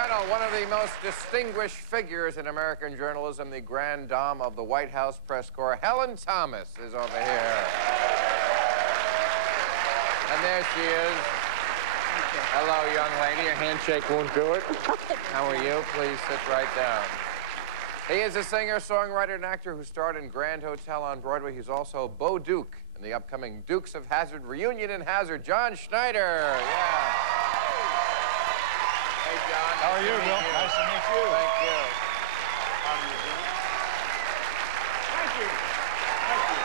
Tunnel, one of the most distinguished figures in American journalism, the grand dame of the White House press corps, Helen Thomas, is over here. And there she is. Hello, young lady. A handshake won't do it. How are you? Please sit right down. He is a singer, songwriter, and actor who starred in Grand Hotel on Broadway. He's also Bo Duke in the upcoming Dukes of Hazzard reunion in Hazard. John Schneider. Yeah. Hey, John. How are you, Bill? Nice to meet you. Thank you. How are you doing? Thank you. Thank you.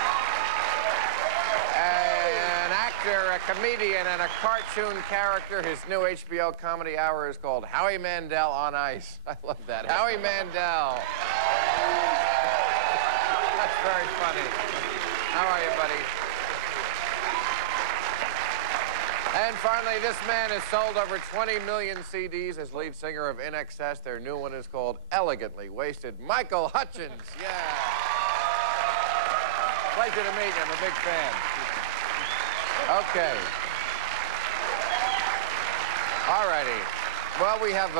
An actor, a comedian, and a cartoon character. His new HBO comedy hour is called Howie Mandel on Ice. I love that. Howie Mandel. That's very funny. How are you, buddy? And finally, this man has sold over 20 million CDs as lead singer of INXS. Their new one is called Elegantly Wasted. Michael-Hutchence, yeah. Pleasure to meet you. I'm a big fan. Okay. All righty. Well, we have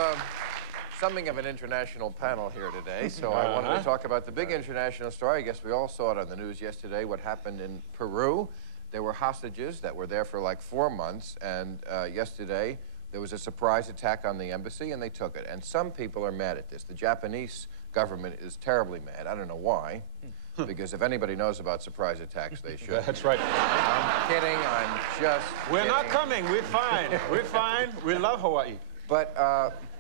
something of an international panel here today, so I wanted to talk about the big international story. I guess we all saw it on the news yesterday, what happened in Peru. There were hostages that were there for like 4 months, and yesterday there was a surprise attack on the embassy, and they took it. And some people are mad at this. The Japanese government is terribly mad. I don't know why, because if anybody knows about surprise attacks, they should. That's right. I'm kidding. I'm just We're kidding. not coming. We're fine. We're fine. We love Hawaii. But,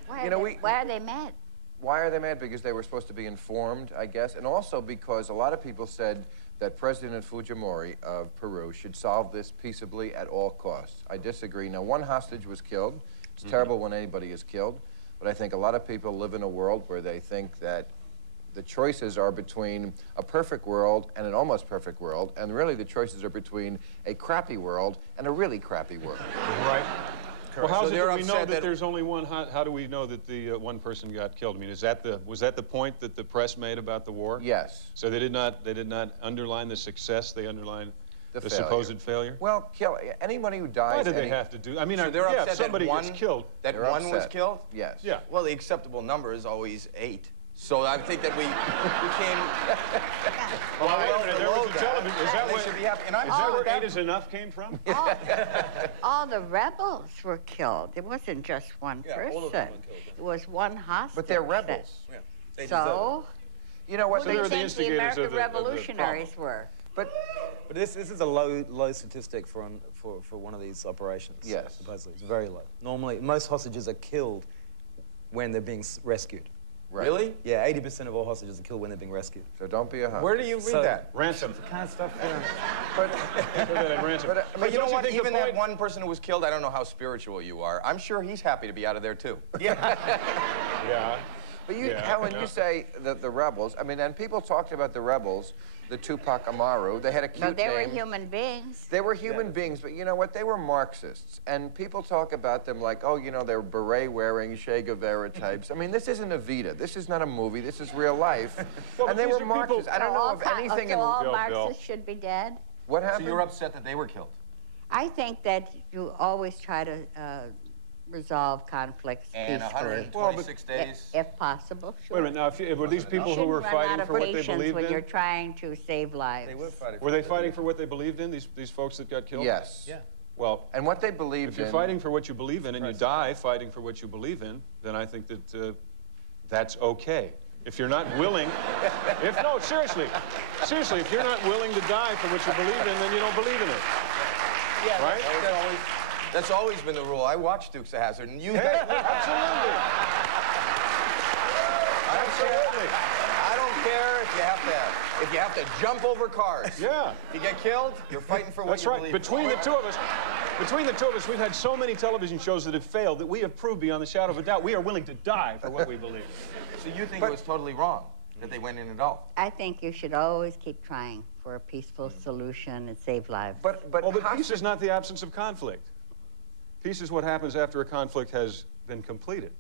why are they mad? Why are they mad? Because they were supposed to be informed, I guess, and also because a lot of people said that President Fujimori of Peru should solve this peaceably at all costs. I disagree. Now, one hostage was killed. It's terrible when anybody is killed, but I think a lot of people live in a world where they think that the choices are between a perfect world and an almost perfect world, and really the choices are between a crappy world and a really crappy world. Right. Well, how So is it they're that we know upset that that there's only one? How do we know that the one person got killed? I mean, was that the point that the press made about the war? Yes. So they did not underline the success. They underlined the supposed failure. Well, anybody who dies. Why do they have to do? I mean, So they're yeah, upset somebody that one, gets killed. That They're one was upset. killed? Yes. Yeah. Well, the acceptable number is always 8. So I think that we became There was a television. Is that they where, should be happy. And I'm is that sure where that 8 is enough came from? All the rebels were killed. It wasn't just one person. all of them were killed. It was one hostage. But they're rebels. Yeah, they So, You know what? So who they're do the you think the instigators American of the revolutionaries were? But But this is a low statistic for one of these operations. Yes. Supposedly, it's very low. Normally, most hostages are killed when they're being rescued. right. Really? Yeah, 80% of all hostages are killed when they're being rescued. So don't be a hostage. Where do you read So- that? Ransom. Kind of stuff. Yeah. But, Put that at ransom. But you know don't what? think the Even that point- one person who was killed, I don't know how spiritual you are. I'm sure he's happy to be out of there, too. Yeah. But you, Yeah, Helen, yeah. you say that the rebels, I mean, and people talked about the rebels, the Tupac Amaru, they had a cute But they were name. human beings. They were human beings, but you know what? They were Marxists. And people talk about them like, oh, you know, they're beret-wearing, Che Guevara types. I mean, this isn't Evita. This is not a movie. This is real life. Well, and but they these were are people- Marxists. I don't know of anything in... So all Bill. Marxists should be dead? What So happened? you're upset that they were killed? I think that you always try to resolve conflicts And peacefully. 126 days? If possible, sure. Wait a minute. Now, were these people who You were shouldn't run fighting out for of what they patience believed when in? you're trying to save lives. They were fighting. Were they fighting for what they believed in? These folks that got killed? Yes. Yeah. Well, And what they believed if you're in... fighting for what you believe in and you die fighting for what you believe in, then I think that that's okay. If you're not willing, no, seriously, if you're not willing to die for what you believe in, then you don't believe in it. Yeah, Right? That's always been the rule. I watched Dukes of Hazzard, and you Hey, absolutely. Absolutely. I don't care if you have to jump over cars. Yeah. If you get killed, you're fighting for what That's you right. believe. Between the two of us, we've had so many television shows that have failed that we have proved beyond the shadow of a doubt we are willing to die for what we believe. So you think it was totally wrong that they went in at all? I think you should always keep trying for a peaceful solution and save lives. But Oh, but peace is not the absence of conflict. Peace is what happens after a conflict has been completed.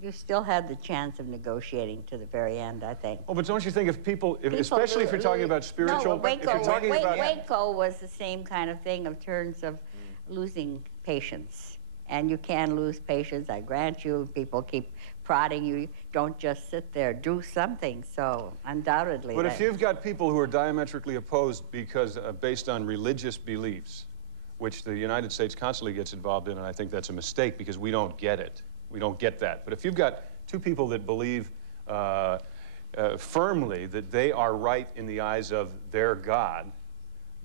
You still had the chance of negotiating to the very end, I think. Oh, but don't you think if people especially if you're talking about spiritual, No, if you're talking about... Waco was the same kind of thing in terms of losing patience. And you can lose patience, I grant you. People keep prodding you. Don't just sit there. Do something. So undoubtedly. But if you've got people who are diametrically opposed because based on religious beliefs, which the United States constantly gets involved in, and I think that's a mistake because we don't get it. We don't get that. But if you've got two people that believe firmly that they are right in the eyes of their God,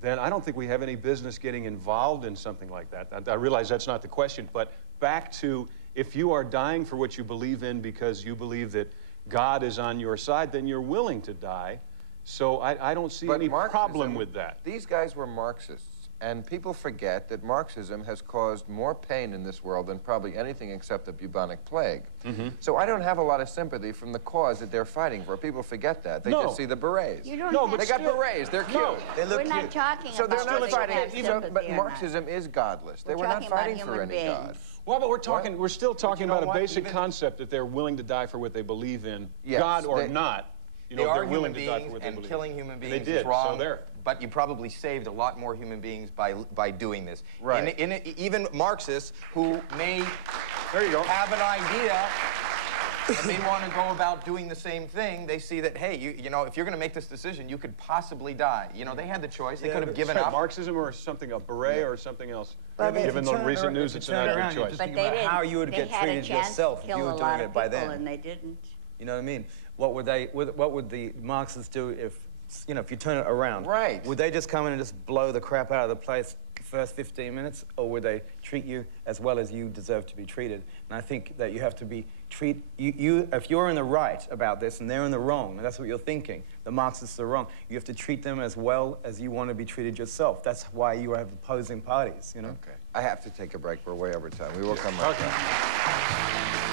then I don't think we have any business getting involved in something like that. I realize that's not the question, but back to if you are dying for what you believe in because you believe that God is on your side, then you're willing to die. So I don't see any problem with that. These guys were Marxists. And people forget that Marxism has caused more pain in this world than probably anything except the bubonic plague. So I don't have a lot of sympathy from the cause that they're fighting for. People forget that. They just see the berets. You don't they got berets. They're cute. They look We're cute. not talking So about they're not fighting. But or Marxism is godless. They were not talking about fighting for human any God. beings. Well, but we're still talking know about a what? basic Even- concept that they're willing to die for what they believe in, Yes, God or they- not. You They know, are they're willing human to die for beings, what they and believe. killing human beings They did, is wrong. so there. But you probably saved a lot more human beings by doing this. Right. Even Marxists who may There you go. have an idea and they want to go about doing the same thing, they see that, hey, you know, if you're going to make this decision, you could possibly die. You know, they had the choice. They could have given up. Marxism or something, a beret or something else. Well, Given the recent news, it's not a good choice. But they didn't. How you would they get had a treated chance yourself to if kill you were a doing lot it of by people, then. and they didn't. You know what I mean? What would the Marxists do if, you know, if you turn it around? Right. Would they just come in and just blow the crap out of the place the first 15 minutes, or would they treat you as well as you deserve to be treated? And I think that you have to be if you're in the right about this and they're in the wrong, and that's what you're thinking, the Marxists are wrong, you have to treat them as well as you want to be treated yourself. That's why you have opposing parties, you know? Okay. I have to take a break. We're way over time. We will come back.